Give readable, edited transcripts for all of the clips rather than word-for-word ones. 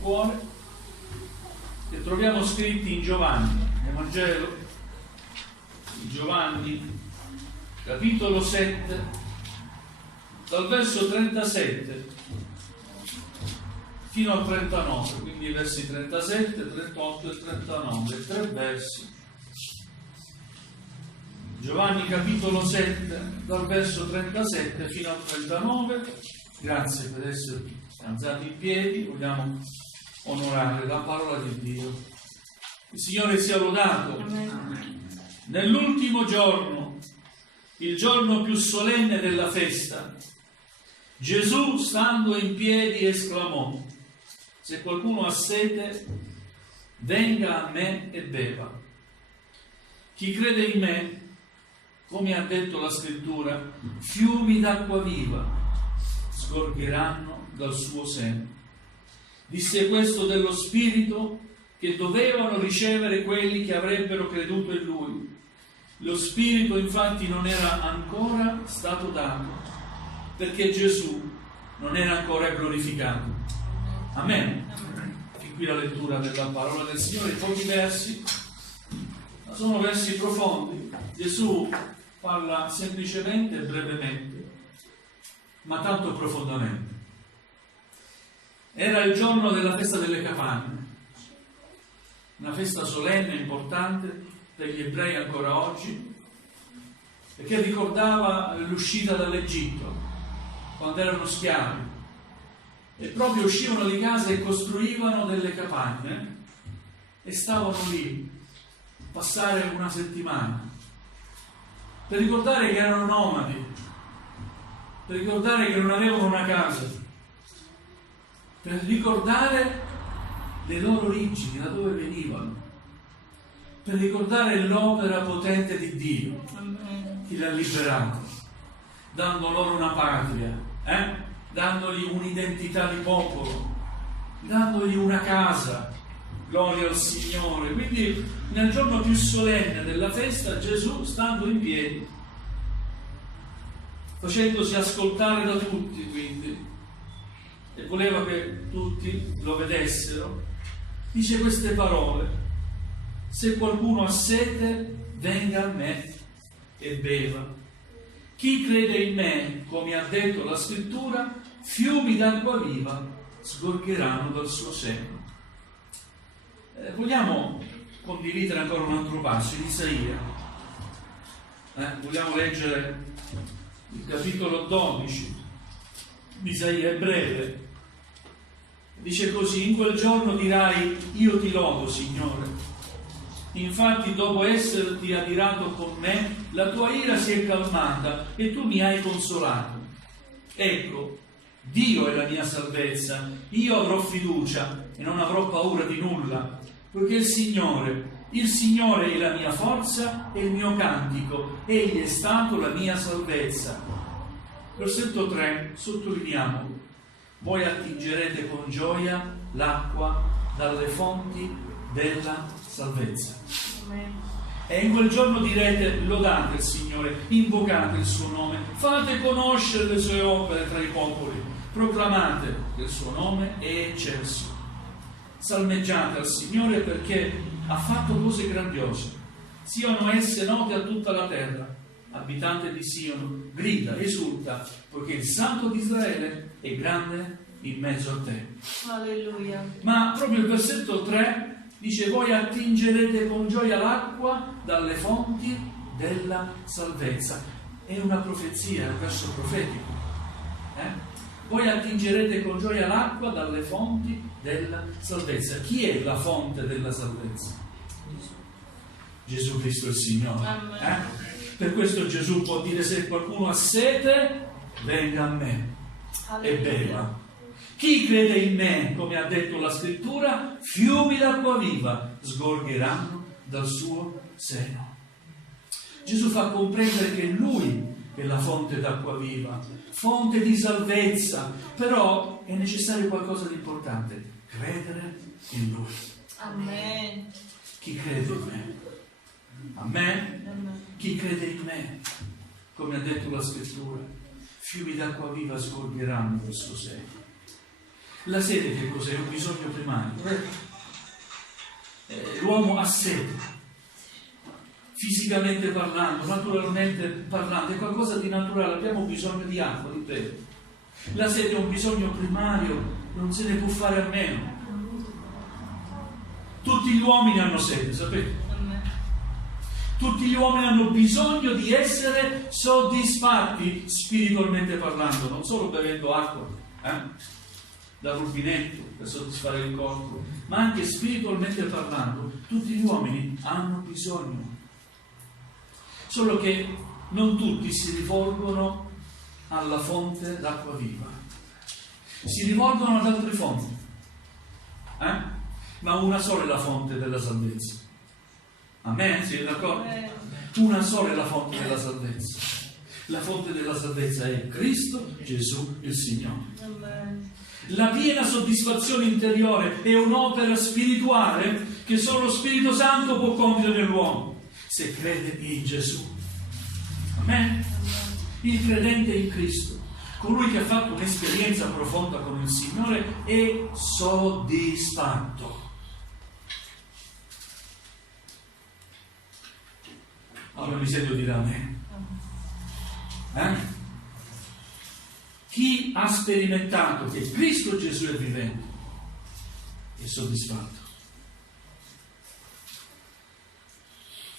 cuore, che troviamo scritti in Giovanni, nel Vangelo di Giovanni, capitolo 7, dal verso 37 fino al 39, quindi i versi 37, 38 e 39, tre versi. Giovanni capitolo 7, dal verso 37 fino al 39. Grazie per essere alzati in piedi, vogliamo onorare la parola di Dio. Il Signore sia lodato. Amen. Nell'ultimo giorno, il giorno più solenne della festa, Gesù, stando in piedi, esclamò: se qualcuno ha sete, venga a me e beva. Chi crede in me, come ha detto la Scrittura, fiumi d'acqua viva sgorgeranno dal suo seno. Disse questo dello Spirito che dovevano ricevere quelli che avrebbero creduto in Lui. Lo Spirito infatti non era ancora stato dato, perché Gesù non era ancora glorificato. Amen. E qui la lettura della parola del Signore, pochi versi, ma sono versi profondi. Gesù parla semplicemente e brevemente, ma tanto profondamente. Era il giorno della festa delle Capanne, una festa solenne, importante per gli ebrei ancora oggi, perché ricordava l'uscita dall'Egitto, quando erano schiavi, e proprio uscivano di casa e costruivano delle capanne e stavano lì a passare una settimana, per ricordare che erano nomadi, per ricordare che non avevano una casa, per ricordare le loro origini, da dove venivano, per ricordare l'opera potente di Dio, che li ha liberato, dando loro una patria, dandogli un'identità di popolo, dandogli una casa. Gloria al Signore. Quindi nel giorno più solenne della festa, Gesù, stando in piedi, facendosi ascoltare da tutti, quindi, e voleva che tutti lo vedessero, dice queste parole: se qualcuno ha sete, venga a me e beva. Chi crede in me, come ha detto la Scrittura, fiumi d'acqua viva sgorgeranno dal suo seno. Vogliamo condividere ancora un altro passo in Isaia. Vogliamo leggere il capitolo 12 di Isaia, è breve. Dice così: in quel giorno dirai: io ti lodo, Signore. Infatti, dopo esserti adirato con me, la tua ira si è calmata e tu mi hai consolato. Ecco, Dio è la mia salvezza, io avrò fiducia e non avrò paura di nulla, poiché il Signore è la mia forza e il mio cantico, egli è stato la mia salvezza. Versetto 3, sottolineiamo: voi attingerete con gioia l'acqua dalle fonti della salvezza. E in quel giorno direte: lodate il Signore, invocate il suo nome, fate conoscere le sue opere tra i popoli, proclamate che il suo nome è eccelso. Salmeggiate al Signore perché ha fatto cose grandiose, siano esse note a tutta la terra. Abitante di Sion, grida, esulta, poiché il Santo di Israele è grande in mezzo a te. Alleluia. Ma proprio il versetto 3 dice: voi attingerete con gioia l'acqua dalle fonti della salvezza. È una profezia, è un verso profetico. Voi attingerete con gioia l'acqua dalle fonti della salvezza. Chi è la fonte della salvezza? Gesù Cristo il Signore. Per questo Gesù può dire: se qualcuno ha sete, venga a me e beva. Chi crede in me, come ha detto la Scrittura, fiumi d'acqua viva sgorgeranno dal suo seno. Gesù fa comprendere che Lui è la fonte d'acqua viva, fonte di salvezza, però è necessario qualcosa di importante: credere in Lui. Amen. Chi crede in me? Amen? Amen. Chi crede in me, come ha detto la Scrittura, fiumi d'acqua viva sgorgeranno dal suo seno. La sete che cos'è? È un bisogno primario, vero? L'uomo ha sete, fisicamente parlando, naturalmente parlando, è qualcosa di naturale, abbiamo bisogno di acqua, ripeto. La sete è un bisogno primario, non se ne può fare a meno. Tutti gli uomini hanno sete, sapete? Tutti gli uomini hanno bisogno di essere soddisfatti spiritualmente parlando, non solo bevendo acqua dal rubinetto per soddisfare il corpo, ma anche spiritualmente parlando. Tutti gli uomini hanno bisogno, solo che non tutti si rivolgono alla fonte d'acqua viva, si rivolgono ad altre fonti, ma una sola è la fonte della salvezza. Amen? Siete d'accordo? Una sola è la fonte della salvezza. La fonte della salvezza è Cristo Gesù il Signore. Amen. La piena soddisfazione interiore è un'opera spirituale che solo lo Spirito Santo può compiere nell'uomo, se crede in Gesù. Amen? Il credente in Cristo, colui che ha fatto un'esperienza profonda con il Signore, è soddisfatto. Allora mi sento dire amen. Chi ha sperimentato che Cristo Gesù è vivente è soddisfatto.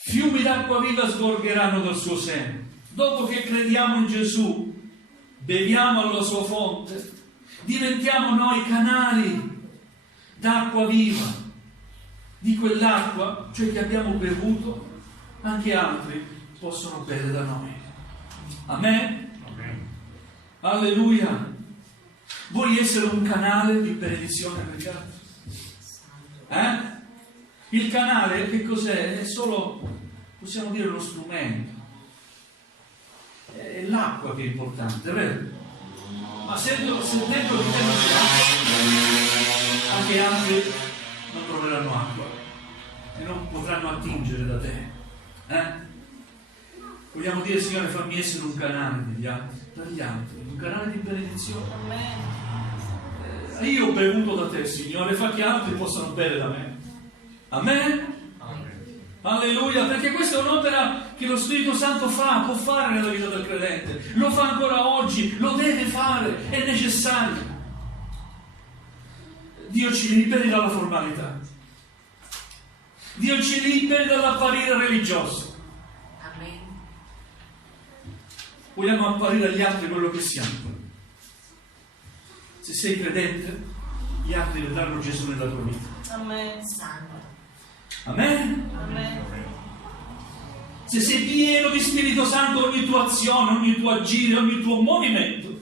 Fiumi d'acqua viva sgorgeranno dal suo seno. Dopo che crediamo in Gesù, beviamo alla sua fonte, diventiamo noi canali d'acqua viva, di quell'acqua, cioè che abbiamo bevuto, anche altri possono bere da noi. Amen? Amen. Alleluia. Vuoi essere un canale di benedizione per gli altri? Il canale che cos'è? È solo, possiamo dire, uno strumento. È l'acqua che è importante, vero? Ma se dentro di te non c'è acqua, anche altri non troveranno acqua e non potranno attingere da te. Vogliamo dire, Signore, fammi essere un canale per gli altri, un canale di benedizione. Io ho bevuto da te, Signore, fa che altri possano bere da me. Amen? Alleluia, perché questa è un'opera che lo Spirito Santo può fare nella vita del credente, lo fa ancora oggi, lo deve fare, è necessario. Dio ci liberi dalla formalità, Dio ci liberi dall'apparire religioso. Amen. Vogliamo apparire agli altri quello che siamo. Se sei credente, gli altri vedranno Gesù nella tua vita. Amen. Amen? Amen. Se sei pieno di Spirito Santo, ogni tua azione, ogni tuo agire, ogni tuo movimento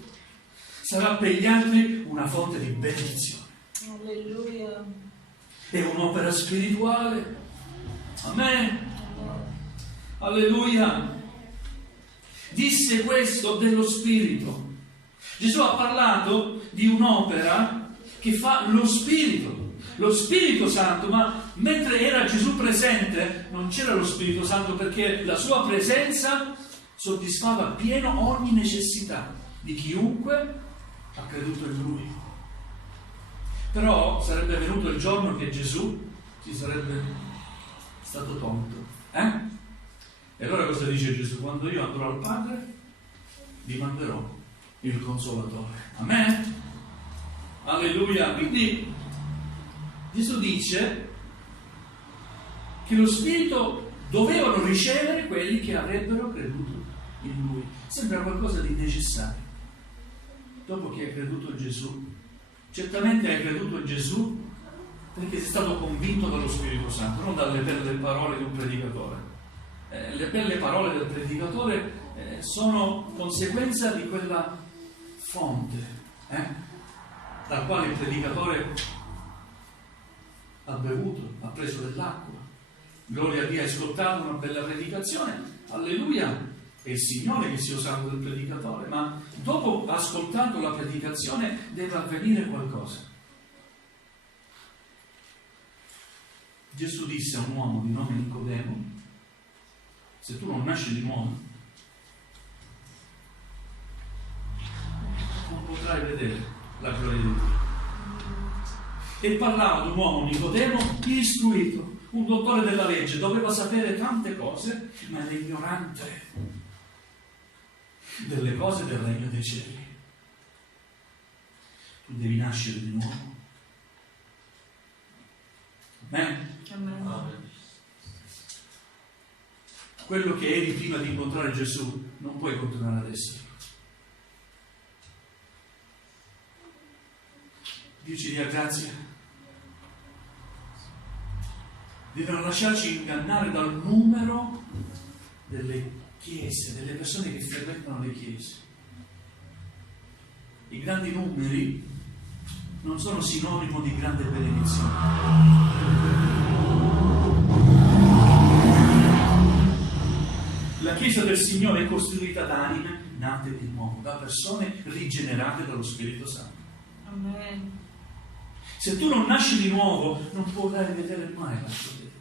sarà per gli altri una fonte di benedizione. Alleluia. È un'opera spirituale. Amen. Alleluia. Disse questo dello Spirito. Gesù ha parlato di un'opera che fa lo Spirito Santo, ma mentre era Gesù presente non c'era lo Spirito Santo, perché la sua presenza soddisfava appieno ogni necessità di chiunque ha creduto in Lui. Però sarebbe venuto il giorno che Gesù si sarebbe stato tolto. E allora cosa dice Gesù? Quando io andrò al Padre, vi manderò il Consolatore. Amen? Alleluia. Quindi Gesù dice che lo Spirito dovevano ricevere quelli che avrebbero creduto in Lui. Sembra qualcosa di necessario. Dopo che hai creduto in Gesù, certamente hai creduto in Gesù perché sei stato convinto dallo Spirito Santo, non dalle belle parole di un predicatore. Le belle parole del predicatore sono conseguenza di quella fonte dal quale il predicatore ha bevuto, ha preso dell'acqua. Gloria a Dio, hai ascoltato una bella predicazione, alleluia, è il Signore che si è usato del predicatore, ma dopo ascoltato la predicazione deve avvenire qualcosa. Gesù disse a un uomo di nome Nicodemo: se tu non nasci di nuovo non potrai vedere la gloria di Dio. E parlava di un uomo, Nicodemo, istruito, un dottore della legge, doveva sapere tante cose, ma era ignorante delle cose del regno dei cieli. Tu devi nascere di nuovo. Amen. Amen. Quello che eri prima di incontrare Gesù non puoi continuare ad essere. Dio ci dia grazia di non lasciarci ingannare dal numero delle chiese, delle persone che frequentano le chiese. I grandi numeri non sono sinonimo di grande benedizione. La Chiesa del Signore è costituita da anime nate di nuovo, da persone rigenerate dallo Spirito Santo. Amen. Se tu non nasci di nuovo, non potrai vedere mai la tua verità.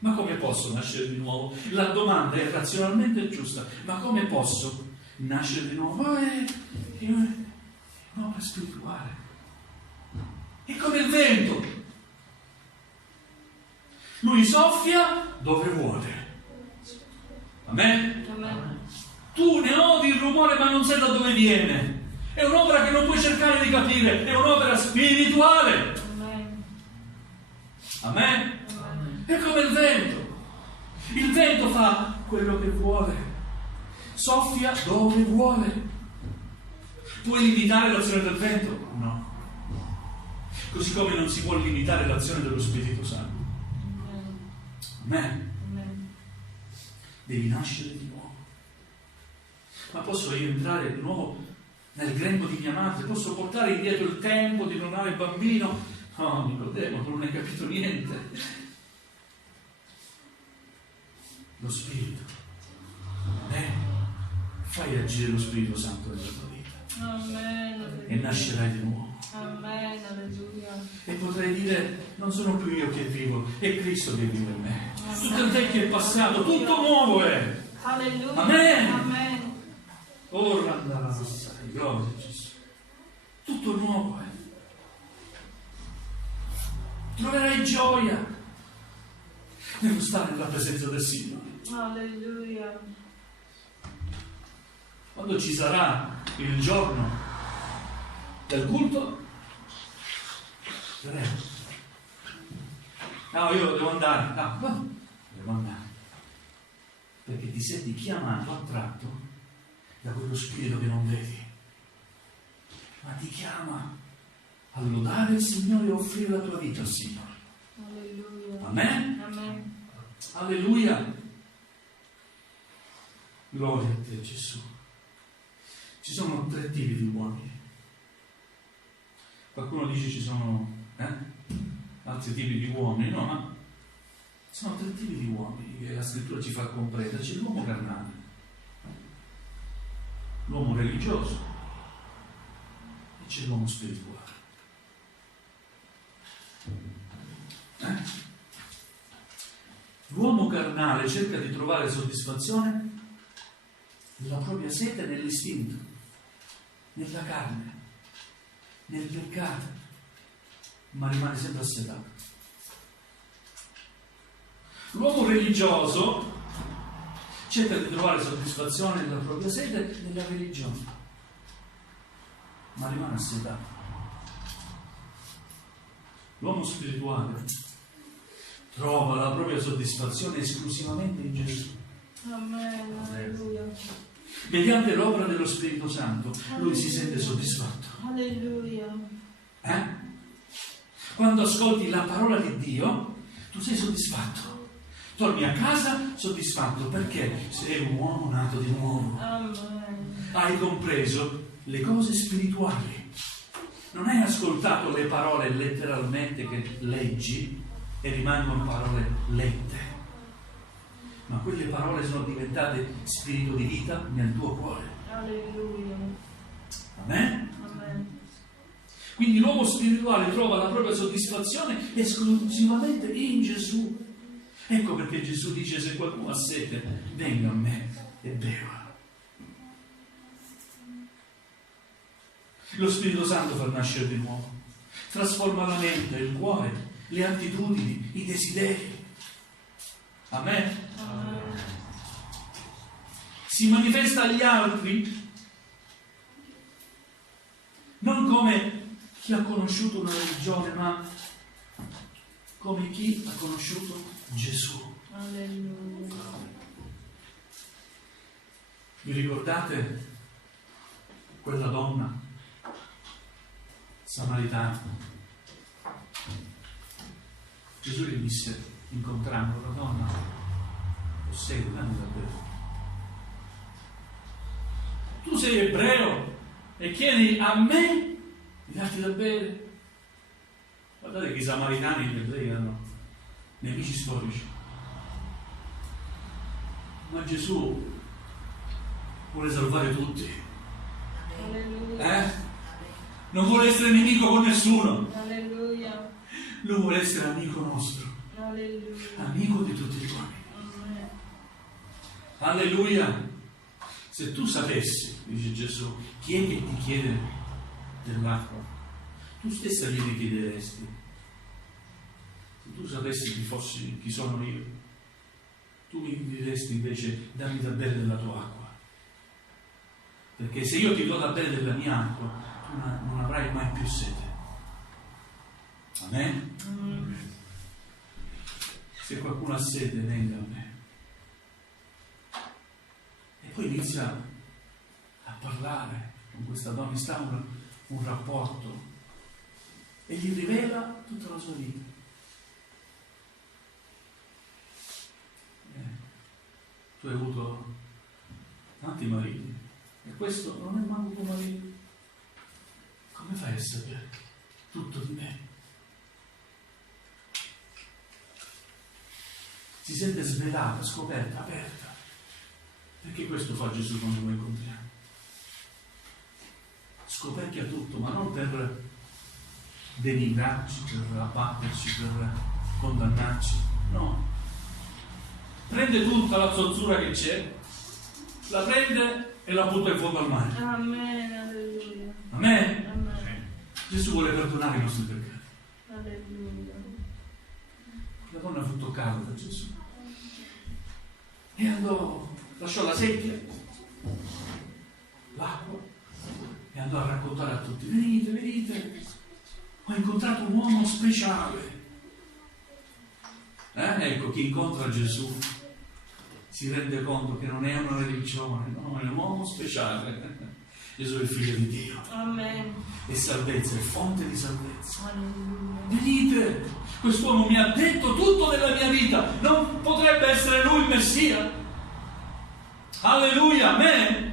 Ma come posso nascere di nuovo? La domanda è razionalmente giusta. Ma come posso nascere di nuovo? Ma è un'opera spirituale. È come il vento. Lui soffia dove vuole. Amen? Amen. Tu ne odi il rumore ma non sai da dove viene. È un'opera che non puoi cercare di capire, è un'opera spirituale. Amen. Amen? Amen. È come il vento. Il vento fa quello che vuole, soffia dove vuole. Puoi limitare l'azione del vento? No. Così come non si può limitare l'azione dello Spirito Santo. Amen? Amen. Devi nascere di nuovo. Ma posso io entrare di nuovo nel grembo di mia madre? Posso portare indietro il tempo di non avere bambino? No, Nicodemo, tu non hai capito niente. Lo Spirito. Fai agire lo Spirito Santo nella tua vita. Amen. E nascerai di nuovo. Amen. Alleluia. E potrai dire, non sono più io che vivo, è Cristo che vive in me. Tutto il vecchio è passato, tutto nuovo è. Alleluia. Amen. Amen. Ora andrà, gloria a Gesù. Tutto nuovo è. Troverai gioia nello stare nella presenza del Signore. Alleluia. Quando ci sarà il giorno del culto, no, io devo andare, no, devo andare, perché ti senti chiamato, attratto da quello spirito che non vedi, ma ti chiama a lodare il Signore e offrire la tua vita al Signore. Alleluia. Amen? Amen. Alleluia. Gloria a te, Gesù. Ci sono 3 tipi di uomini. Qualcuno dice ci sono altri tipi di uomini, no, ma sono 3 tipi di uomini che la scrittura ci fa comprendere. C'è l'uomo carnale, l'uomo religioso e c'è l'uomo spirituale. L'uomo carnale cerca di trovare soddisfazione nella propria sete, nell'istinto, nella carne, nel peccato, ma rimane sempre assetato. L'uomo religioso cerca di trovare soddisfazione nella propria sete, nella religione, ma rimane assetato. L'uomo spirituale trova la propria soddisfazione esclusivamente in Gesù. Amen. Alleluia. Mediante l'opera dello Spirito Santo lui si sente soddisfatto. Alleluia. Quando ascolti la parola di Dio, tu sei soddisfatto. Torni a casa soddisfatto perché sei un uomo nato di nuovo. Amen. Hai compreso le cose spirituali. Non hai ascoltato le parole letteralmente che leggi e rimangono parole lette. Ma quelle parole sono diventate spirito di vita nel tuo cuore. Alleluia. Amen? Amen. Quindi l'uomo spirituale trova la propria soddisfazione esclusivamente in Gesù. Ecco perché Gesù dice: se qualcuno ha sete, venga a me e beva. Lo Spirito Santo fa nascere di nuovo. trasforma la mente, il cuore, le attitudini, i desideri. Amen. Amen. Si manifesta agli altri non come chi ha conosciuto una religione, ma come chi ha conosciuto Gesù. Alleluia. Vi ricordate quella donna samaritana? Gesù gli disse, incontrando la donna, possegui, dammi da bere. Tu sei ebreo e chiedi a me di darti da bere? Guardate che i samaritani e gli ebrei erano nemici storici. Ma Gesù vuole salvare tutti. Alleluia. Non vuole essere nemico con nessuno. Alleluia. Lui vuole essere amico nostro, Alleluia. amico di tutti gli uomini. Amen. Alleluia. Se tu sapessi, dice Gesù, chi è che ti chiede dell'acqua, tu stessa gliene chiederesti. Se tu sapessi chi sono io, tu mi diresti invece dammi da bere della tua acqua. Perché se io ti do da bere della mia acqua, tu non avrai mai più sete. Amen? Amen. Se qualcuno ha sete, venga a me. E poi inizia a parlare con questa donna, instaura un rapporto e gli rivela tutta la sua vita. Tu hai avuto tanti mariti e questo non è mai tuo marito. Come fai a sapere tutto di me? Si sente svelata, scoperta, aperta. Perché questo fa Gesù quando lo incontriamo? Scoperchia tutto, ma non per denigrarci, per abbatterci, per condannarci. No. Prende tutta la zozzura che c'è, la prende e la butta in fondo al mare. Amen. Alleluia. Amen? Amen. Gesù vuole perdonare i nostri peccati. Alleluia. La donna fu toccata da Gesù. E andò, lasciò la secchia, l'acqua, e andò a raccontare a tutti, venite, venite, ho incontrato un uomo speciale. Ecco, chi incontra Gesù si rende conto che non è una religione, no, è un uomo speciale. Gesù è il figlio di Dio. Amen. È salvezza, è fonte di salvezza. Alleluia. Venite, quest'uomo mi ha detto tutto della mia vita, non potrebbe essere lui il Messia? Alleluia, amen.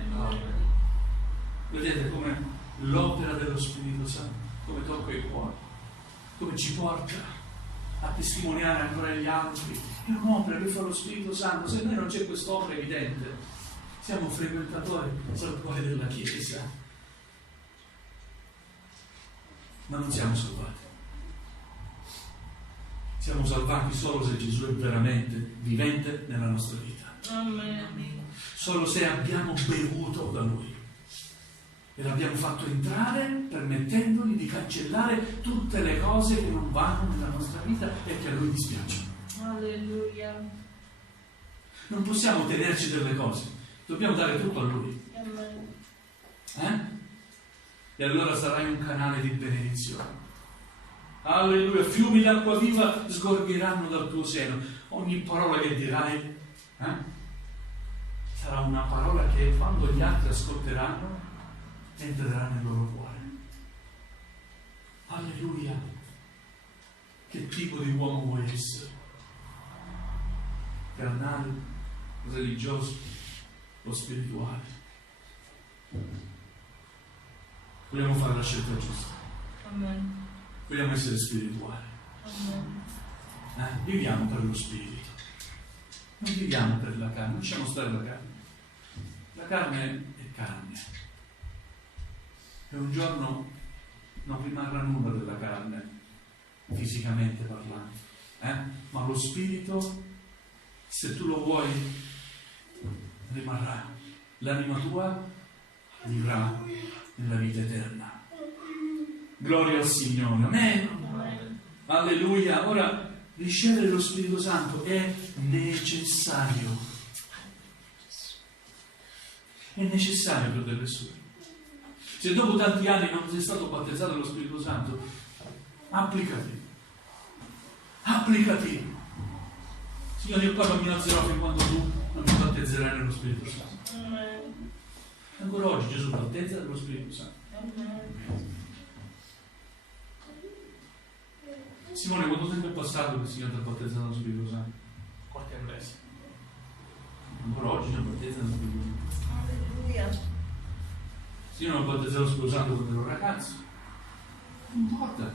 Vedete come l'opera dello Spirito Santo, come tocca il cuore, come ci porta a testimoniare ancora agli altri. È un'opera che fa lo Spirito Santo. Se noi non c'è quest'opera evidente, siamo frequentatori saltuari della Chiesa, ma non siamo salvati. Siamo salvati solo se Gesù è veramente vivente nella nostra vita. Amen. Solo se abbiamo bevuto da Lui e l'abbiamo fatto entrare, permettendogli di cancellare tutte le cose che non vanno nella nostra vita e che a Lui dispiacciono. Alleluia. Non possiamo tenerci delle cose, dobbiamo dare tutto a Lui. Amen. E allora sarai un canale di benedizione. Alleluia, fiumi d'acqua viva sgorgeranno dal tuo seno. Ogni parola che dirai sarà una parola che quando gli altri ascolteranno entrerà nel loro cuore. Alleluia. Che tipo di uomo vuoi essere? Carnale, religioso o spirituale? Vogliamo fare la scelta giusta. Amen. Vogliamo essere spirituali. Amen. Viviamo per lo spirito. Non viviamo per la carne. Lasciamo stare la carne. La carne è carne. E un giorno non rimarrà nulla della carne, fisicamente parlando. Ma lo spirito, se tu lo vuoi, rimarrà. L'anima tua vivrà nella vita eterna. Gloria al Signore. Amen. Amen. Alleluia. Ora, ricevere lo Spirito Santo è necessario. È necessario, fratello e sorelle. Se dopo tanti anni non sei stato battezzato dallo Spirito Santo, applicati. Applicati. Signore, io qua non mi alzerò fin quando tu non mi battezzerai nello Spirito Santo. Amen. Ancora oggi Gesù battezza dello Spirito Santo. Amen. Simone, quanto tempo è passato che il Signore ti ha battezzato dello Spirito Santo? Qualche mese. Ancora oggi non battezza dello Spirito Santo. Alleluia. Signore, non battezzato dello Spirito Santo quando ero ragazzo. Non importa.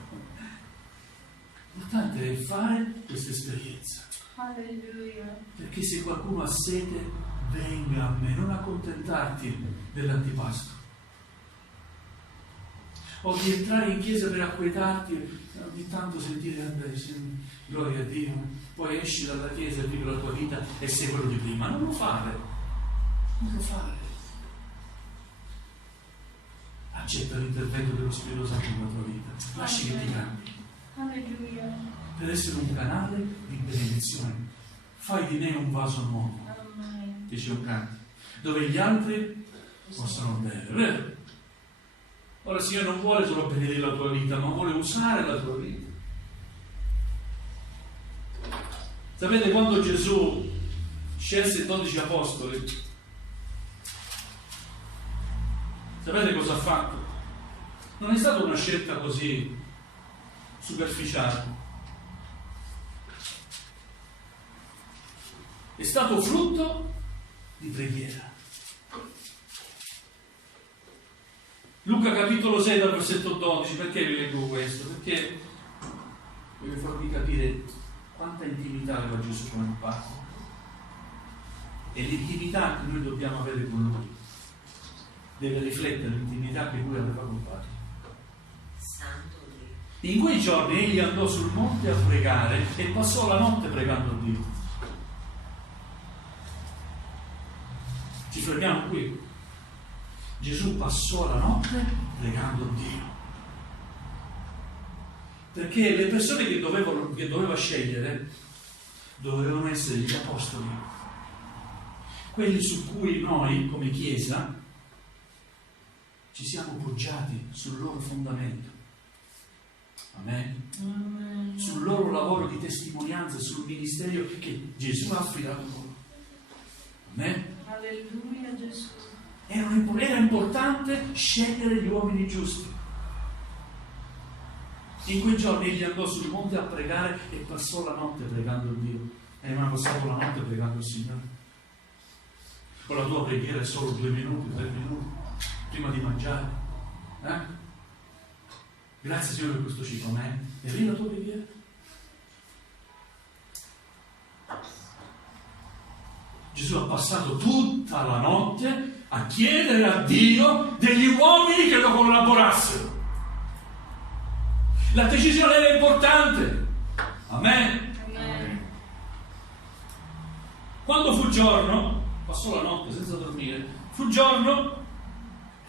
L'importante è fare questa esperienza. Alleluia. Perché se qualcuno ha sete, venga a me, non accontentarti dell'antipasto. O di entrare in chiesa per acquietarti, ogni tanto sentire, gloria a Dio, poi esci dalla chiesa e vivi la tua vita e sei quello di prima. Non lo fare. Non lo fare. Accetta l'intervento dello Spirito Santo nella tua vita. Lasci che ti cambi. Alleluia. Per essere un canale di benedizione. Fai di me un vaso nuovo, Amen. dice un canto, dove gli altri possano bere, vero? Ora il Signore non vuole solo benedire la tua vita, ma vuole usare la tua vita. Sapete, quando Gesù scelse i 12 apostoli, sapete cosa ha fatto? Non è stata una scelta così superficiale. È stato frutto di preghiera. Luca capitolo 6 dal versetto 12, perché vi leggo questo? Perché voglio farvi capire quanta intimità aveva Gesù con il Padre e l'intimità che noi dobbiamo avere con Lui deve riflettere l'intimità che Lui aveva con il Padre. In quei giorni egli andò sul monte a pregare e passò la notte pregando Dio. Ci fermiamo qui. Gesù passò la notte pregando Dio. Perché le persone che doveva scegliere dovevano essere gli apostoli, quelli su cui noi come Chiesa ci siamo poggiati sul loro fondamento. Amen. Amen. Sul loro lavoro di testimonianza, sul ministero che Gesù ha affidato loro. Amen. Alleluia, Gesù. Era importante scegliere gli uomini giusti. In quei giorni egli andò sul monte a pregare e passò la notte pregando Dio. E non ha passato la notte pregando il Signore. O la tua preghiera è solo 2 minuti, 3 minuti, prima di mangiare. Grazie Signore per questo cibo, amen. E lì la tua preghiera? Gesù ha passato tutta la notte a chiedere a Dio degli uomini che lo collaborassero. La decisione era importante. Amen. Amen. Quando fu giorno, passò la notte senza dormire, fu giorno,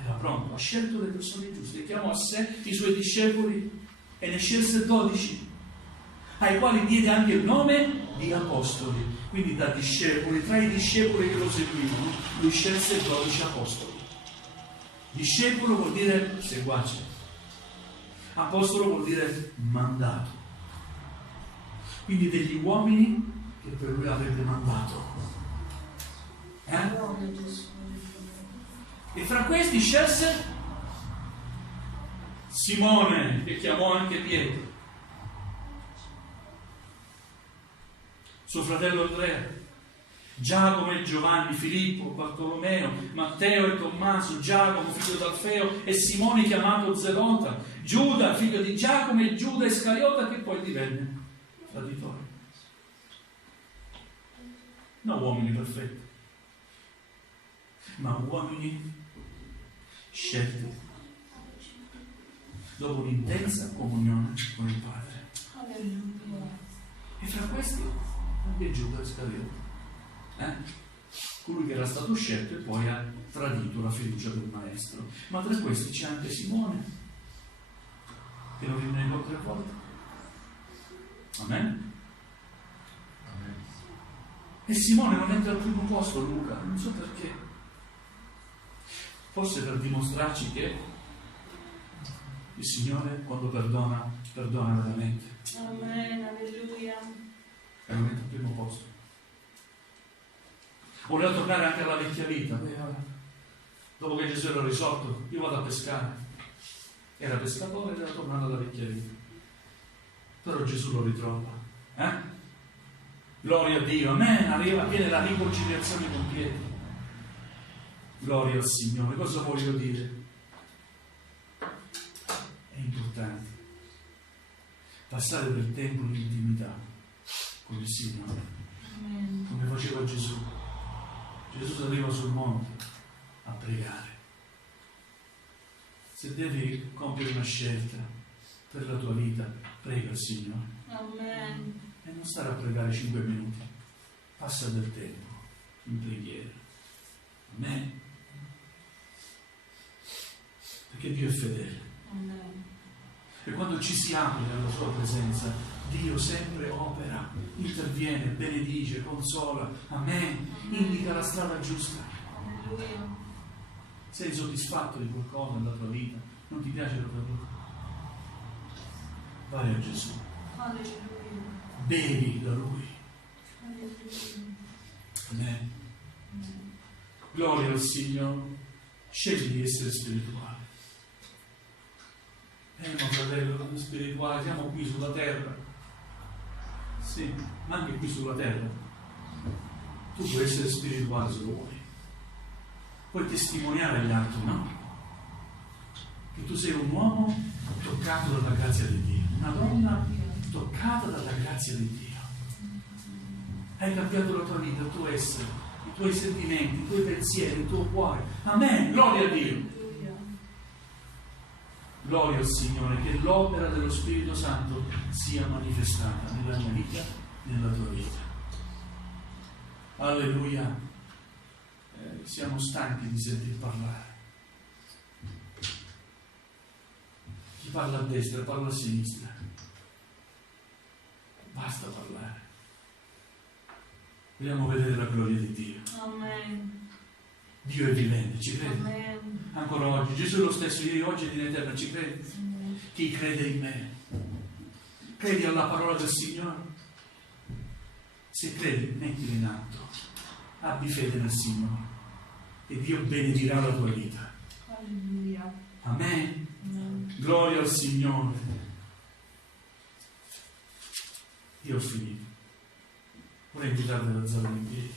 era pronto, ha scelto le persone giuste, chiamò a sé i suoi discepoli e ne scelse 12, ai quali diede anche il nome di apostoli. Quindi da discepoli, tra i discepoli che lo seguivano, lui scelse 12 apostoli. Discepolo vuol dire seguace, apostolo vuol dire mandato. Quindi degli uomini che per lui avrebbe mandato. Gloria, Gesù. E fra questi scelse Simone, che chiamò anche Pietro, suo fratello Andrea, Giacomo e Giovanni, Filippo, Bartolomeo, Matteo e Tommaso, Giacomo, figlio d'Alfeo, e Simone chiamato Zelota, Giuda, figlio di Giacomo, e Giuda Iscariota, che poi divenne traditore. Non uomini perfetti, ma uomini scelti dopo un'intensa comunione con il Padre. Alleluia. E fra questi anche Giuda Iscariota, colui che era stato scelto e poi ha tradito la fiducia del Maestro. Ma tra questi c'è anche Simone, 3 volte. Amen? E Simone non entra al primo posto, Luca, non so perché. Forse per dimostrarci che il Signore, quando perdona, perdona veramente. Amen, alleluia. E lo mette al primo posto. Voleva tornare anche alla vecchia vita. Dopo che Gesù era risorto, io vado a pescare. Era pescatore ed era tornato alla vecchia vita. Però Gesù lo ritrova. Gloria a Dio. Amen. Arriva, viene la riconciliazione con Pietro. Gloria al Signore. Cosa voglio dire? È importante passare del tempo in intimità con il Signore. Amen. Come faceva Gesù. Gesù saliva sul monte a pregare. Se devi compiere una scelta per la tua vita, prega il Signore. Amen. E non stare a pregare 5 minuti. Passa del tempo in preghiera. Amen. Perché Dio è fedele. Amen. E quando ci si apre nella sua presenza, Dio sempre opera, interviene, benedice, consola. Amen. Indica la strada giusta. Alleluia. Sei insoddisfatto di qualcosa nella tua vita, non ti piace la tua vita, vai a Gesù, Alleluia. bevi da Lui. Alleluia. Amen. Gloria al Signore. Scegli di essere spirituale. Ma fratello, spirituale, siamo qui sulla terra. Sì, ma anche qui sulla terra. Tu puoi essere spirituale se lo vuoi. Puoi testimoniare agli altri, no? Che tu sei un uomo toccato dalla grazia di Dio, una donna toccata dalla grazia di Dio. Hai cambiato la tua vita, il tuo essere, i tuoi sentimenti, i tuoi pensieri, il tuo cuore. Amen, gloria a Dio. Gloria al Signore, che l'opera dello Spirito Santo sia manifestata nella mia vita, nella tua vita. Alleluia. Siamo stanchi di sentir parlare. Chi parla a destra parla a sinistra. Basta parlare. Vogliamo vedere la gloria di Dio. Amen. Dio è vivente, ci credi? Amen. Ancora oggi. Gesù è lo stesso ieri, oggi ed in eterno, ci credi? Amen. Chi crede in me? Credi alla parola del Signore? Se credi, mettila in atto. Abbi fede nel Signore. E Dio benedirà la tua vita. Alleluia. Amen. Amen. Gloria al Signore. Io ho finito. Vorrei invitarvi ad alzare in piedi.